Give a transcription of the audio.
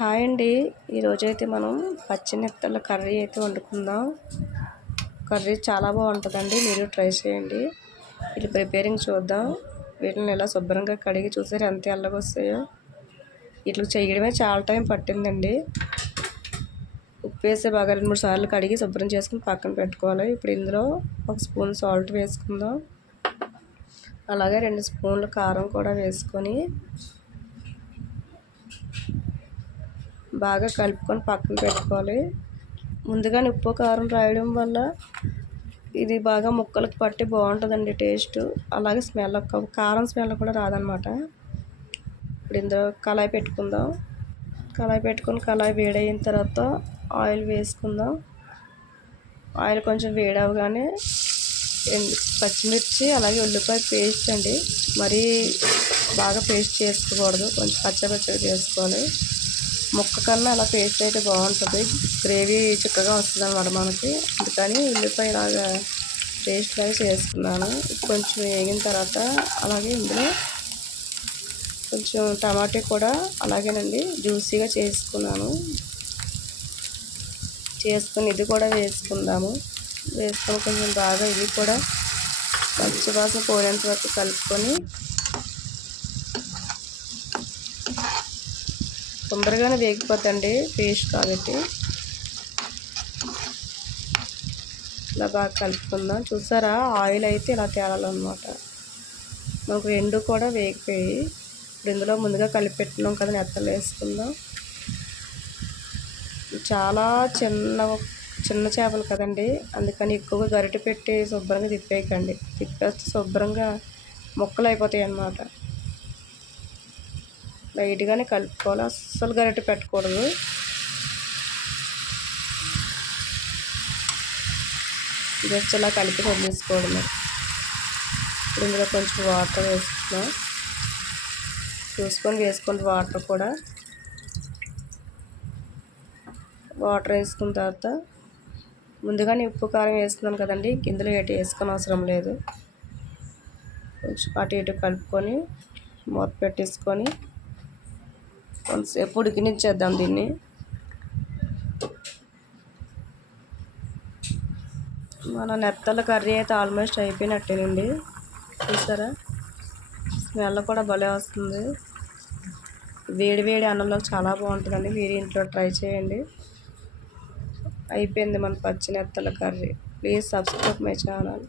Hi అండి. ఈరోజైతే మనం పచ్చిమిత్తల కర్రీ అయితే వండుకుందాం. కర్రీ చాలా బాగుంటుందండి. మీరు ట్రై చేయండి. ఇది ప్రిపేరింగ్ చూద్దాం. వీటిని ఎలా శుభ్రంగా కడిగి చూసారు ఎంత ఎల్లగొస్తాయో. ఇట్లా చేయడమే చాలా టైం పట్టిందండి. ఉప్పు వేసి బాగా రెండు మూడు సార్లు కడిగి శుభ్రం చేసుకుని పక్కన పెట్టుకోవాలి. ఇప్పుడు ఇందులో ఒక స్పూన్ సాల్ట్ వేసుకుందాం. అలాగే రెండు స్పూన్లు కారం కూడా వేసుకొని బాగా కలుపుకొని పక్కన పెట్టుకోవాలి. ముందుగా ఉప్పు కారం రాయడం వల్ల ఇది బాగా ముక్కలకు పట్టి బాగుంటుందండి టేస్ట్. అలాగే స్మెల్ కారం స్మెల్ కూడా రాదనమాట. ఇప్పుడు ఇందులో కళాయి పెట్టుకుందాం. కళాయి పెట్టుకొని కళాయి వేడైన తర్వాత ఆయిల్ వేసుకుందాం. ఆయిల్ కొంచెం వేడవగానే పచ్చిమిర్చి అలాగే ఉల్లిపాయ పేస్ట్ అండి. మరీ బాగా పేస్ట్ చేసుకోకూడదు. కొంచెం పచ్చపచ్చగా చేసుకోవాలి. ముక్క కన్నా అలా పేస్ట్ అయితే బాగుంటుంది. గ్రేవీ చిక్కగా వస్తుంది అనమాట మనకి. అందుకని ఉల్లిపాయ లాగా పేస్ట్ లాగా చేసుకున్నాను. కొంచెం వేగిన తర్వాత అలాగే ఇందులో కొంచెం టమాటా కూడా అలాగేనండి జ్యూసీగా చేసుకున్నాను. చేసుకుని ఇది కూడా వేసుకుందాము. వేసుకొని కొంచెం బాగా ఇది కూడా పచ్చివాసన పోయేంత వరకు కలుపుకొని తొందరగానే వేగిపోతండి పేస్ట్ కాబట్టి. ఇలా బాగా కలుపుకుందాం. చూసారా? ఆయిల్ అయితే ఇలా తేలాలన్నమాట. మనకు రెండు కూడా వేగిపోయి ఇప్పుడు ఇందులో ముందుగా కలిపెట్టినాం కదా నెత్తలు వేసుకుందాం. చాలా చిన్న చిన్న చేపలు కదండి. అందుకని ఎక్కువగా గరిటె పెట్టి శుభ్రంగా తిప్పేయకండి. తిప్పేస్తే శుభ్రంగా ముక్కలు అయిపోతాయి అన్నమాట లైట్గానే కలుపుకోవాలి. అస్సలు గరిటె పెట్టకూడదు. జస్ట్ ఇలా కలిపి వదిలేసుకోవడమే ఇప్పుడు ఇందులో కొంచెం వాటర్ వేసుకున్నాం చూసుకొని వేసుకోండి వాటర్ కూడా. వాటర్ వేసుకున్న తర్వాత ముందుగానే ఉప్పు కారం వేస్తున్నాను కదండి కిందలో ఎటు వేసుకొని అవసరం లేదు. కొంచెం అటు ఇటు కలుపుకొని మూత పెట్టేసుకొని కొంతసేపు ఉడికినిచ్చేద్దాం దీన్ని. మన నెత్తల కర్రీ అయితే ఆల్మోస్ట్ అయిపోయినట్టేనండి. చూసారా? స్మెల్ కూడా భలే వస్తుంది. వేడి వేడి అన్నంలో చాలా బాగుంటుందండి. మీరు ఇంట్లో ట్రై చేయండి. అయిపోయింది మన పచ్చి నెత్తల curry. Please subscribe my channel.